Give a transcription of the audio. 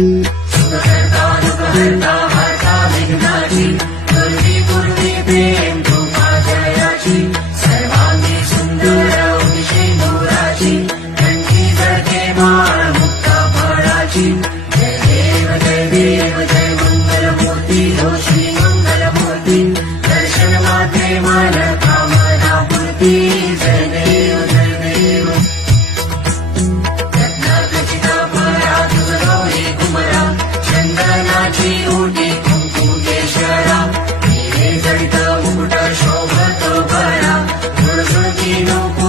सुखकर्ता दुःखहर्ता हर्ता विघ्नाची पूर्वी पूर्वी प्रेम कृपा जयाची सर्वांगी सुंदर उदिशेंदुराची कंठी जळके माळ मुक्ता फळाची जय देव जय मंगलमूर्ती हो श्री मंगलमूर्ती दर्शन मात्रे मन कामना पूर्ती जय देव रत्नाखचिता फळा तुझरोळी कुमरा चंदनाची ओटी कुंकू केशरा हिरे जडित मुकुट शोभतो भरा झुळझुळती नौका